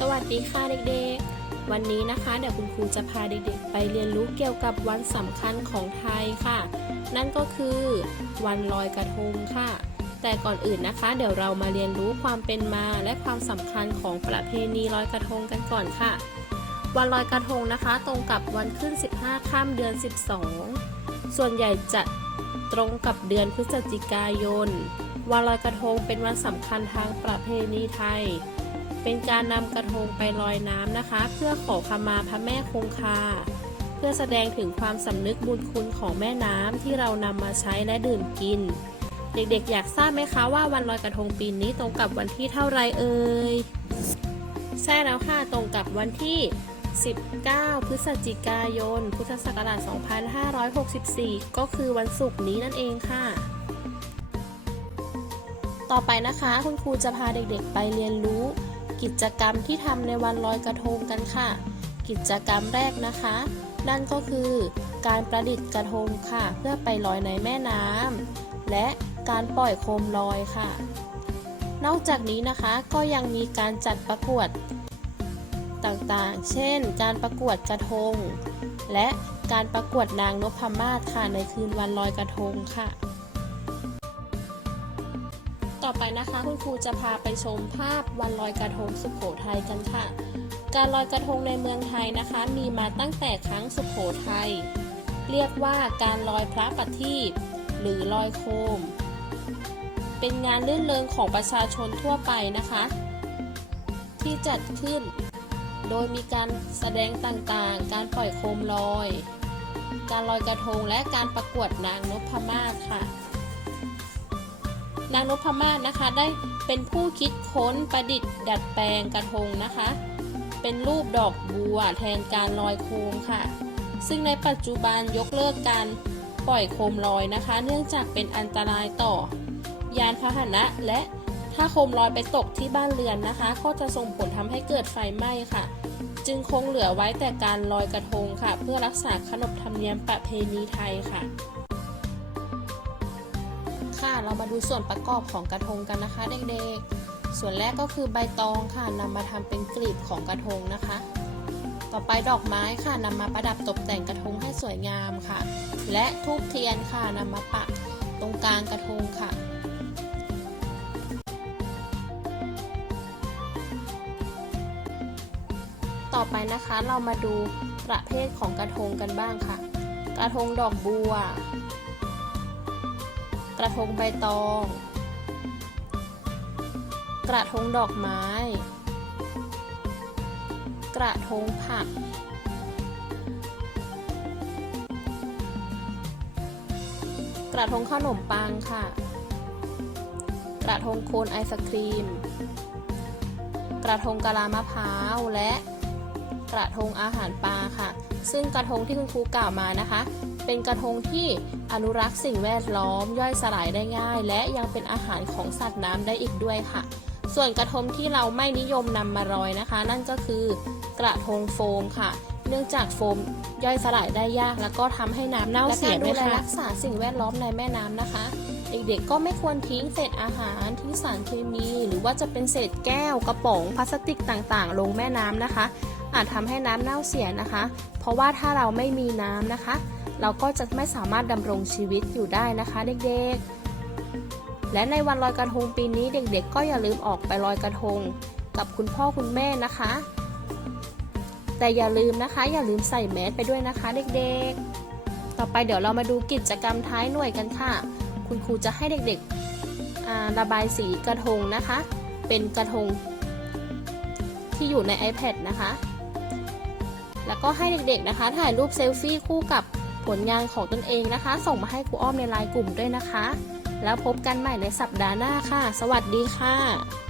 สวัสดีค่ะเด็กๆ วันนี้นะคะเดี๋ยวคุณครูจะพาเด็กๆ ไปเรียนรู้เกี่ยวกับวันสำคัญของไทยค่ะ นั่นก็คือวันลอยกระทงค่ะ แต่ก่อนอื่นนะคะ เดี๋ยวเรามาเรียนรู้ความเป็นมาและความสำคัญของประเพณีลอยกระทงกันก่อนค่ะ วันลอยกระทงนะคะ ตรงกับวันขึ้น 15ค่ำเดือน 12 ส่วนใหญ่จะตรงกับเดือนพฤศจิกายน วันลอยกระทงเป็นวันสำคัญทางประเพณีไทย เป็นการนำกระทงไปลอยน้ำนะคะ เพื่อขอขมาพระแม่คงคา เพื่อแสดงถึงความสำนึกบุญคุณของแม่น้ำที่เรานำมาใช้และดื่มกิน เด็กๆ อยากทราบไหมคะว่าวันลอยกระทงปีนี้ตรงกับวันที่เท่าไรเอ่ยใช่แล้วค่ะตรงกับวันที่ 19 พฤศจิกายน พุทธศักราช 2564 ก็คือวันศุกร์นี้นั่นเองค่ะ ต่อไปนะคะคุณครูจะพาเด็กๆไปเรียนรู้ กิจกรรมที่ทำในวันลอยกระทงกันค่ะ กิจกรรมแรกนะคะ นั่นก็คือการประดิษฐ์กระทงค่ะ เพื่อไปลอยในแม่น้ำและการปล่อยโคมลอยค่ะ นอกจากนี้นะคะก็ยังมีการจัดประกวดต่างๆ เช่น การประกวดกระทง และการประกวดนางนพมาศค่ะในคืนวันลอยกระทงค่ะ ต่อไปนะคะ คุณครูจะพาไปชมภาพวันลอยกระทงสุขโขทัยกันค่ะ การลอยกระทงในเมืองไทยนะคะ มีมาตั้งแต่ครั้งสุขโขทัยเรียกว่าการลอยพระประทีปหรือลอยโคม เป็นงานลื่นเริงของประชาชนทั่วไปนะคะ ที่จัดขึ้น โดยมีการแสดงต่างๆ การปล่อยโคมลอย การลอยกระทงและการประกวดนางนพมาศค่ะ นางนพมาศนะคะ ได้เป็นผู้คิดค้นประดิษฐ์ ดัดแปลงกระทงนะคะ เป็นรูปดอกบัวแทนการลอยโคมค่ะ ซึ่งในปัจจุบันยกเลิกการปล่อยโคมลอยนะคะ เนื่องจากเป็นอันตรายต่อ ยานพาหนะและถ้าโคมลอยไปตกที่บ้านเรือนนะคะ ก็จะส่งผลทำให้เกิดไฟไหม้ค่ะ จึงคงเหลือไว้แต่การลอยกระทงค่ะ เพื่อรักษาขนบธรรมเนียมประเพณีไทยค่ะ ค่ะ เรามาดูส่วนประกอบของกระทงกันนะคะ เด็กๆ ส่วนแรกก็คือใบตองค่ะนำมาทำเป็นกลีบของกระทงนะคะ ต่อไปดอกไม้ค่ะนำมาประดับตกแต่งกระทงให้สวยงามค่ะ และทูบเทียนค่ะนำมาปะตรงกลางกระทงค่ะต่อไปนะคะเรามาดูประเภทของกระทงกันบ้างค่ะ กระทงดอกบัว กระทงใบตอง กระทงดอกไม้ กระทงผัก กระทงขนมปังค่ะ กระทงโคนไอศครีม กระทงกะลามะพร้าวและกระทงอาหารปลาค่ะ ซึ่งกระทงที่คุณครูกล่าวมานะคะ เป็นกระทงที่อนุรักษ์สิ่งแวดล้อมย่อยสลายได้ง่าย และยังเป็นอาหารของสัตว์น้ำได้อีกด้วยค่ะ ส่วนกระทงที่เราไม่นิยมนำมาลอยนะคะ นั่นก็คือกระทงโฟมค่ะ เนื่องจากโฟมย่อยสลายได้ยาก แล้วก็ทำให้น้ำเน่าเสียด้วยค่ะรักษาสิ่งแวดล้อมในแม่น้ำนะคะเด็กๆ ก็ไม่ควรทิ้งเศษอาหารทิ้งสารเคมี หรือว่าจะเป็นเศษแก้วกระป๋องพลาสติกต่างๆ ลงแม่น้ำนะคะ อาจทำให้น้ำเน่าเสียนะคะ เพราะว่าถ้าเราไม่มีน้ำนะคะ เราก็จะไม่สามารถดำรงชีวิตอยู่ได้นะคะเด็กๆ และในวันลอยกระทงปีนี้เด็กๆ ก็อย่าลืมออกไปลอยกระทง กับคุณพ่อคุณแม่นะคะ แต่อย่าลืมนะคะ อย่าลืมใส่แมสไปด้วยนะคะเด็กๆ ต่อไปเดี๋ยวเรามาดูกิจกรรมท้ายหน่วยกันค่ะ คุณครูจะให้เด็กๆระบายสีกระทงนะคะ เป็นกระทงที่อยู่ใน iPad นะคะ แล้วก็ให้เด็กๆนะคะ ถ่ายรูปเซลฟี่คู่กับผลงานของตนเองนะคะ ส่งมาให้ครูอ้อมในไลน์กลุ่มด้วยนะคะ แล้วพบกันใหม่ในสัปดาห์หน้าค่ะ สวัสดีค่ะ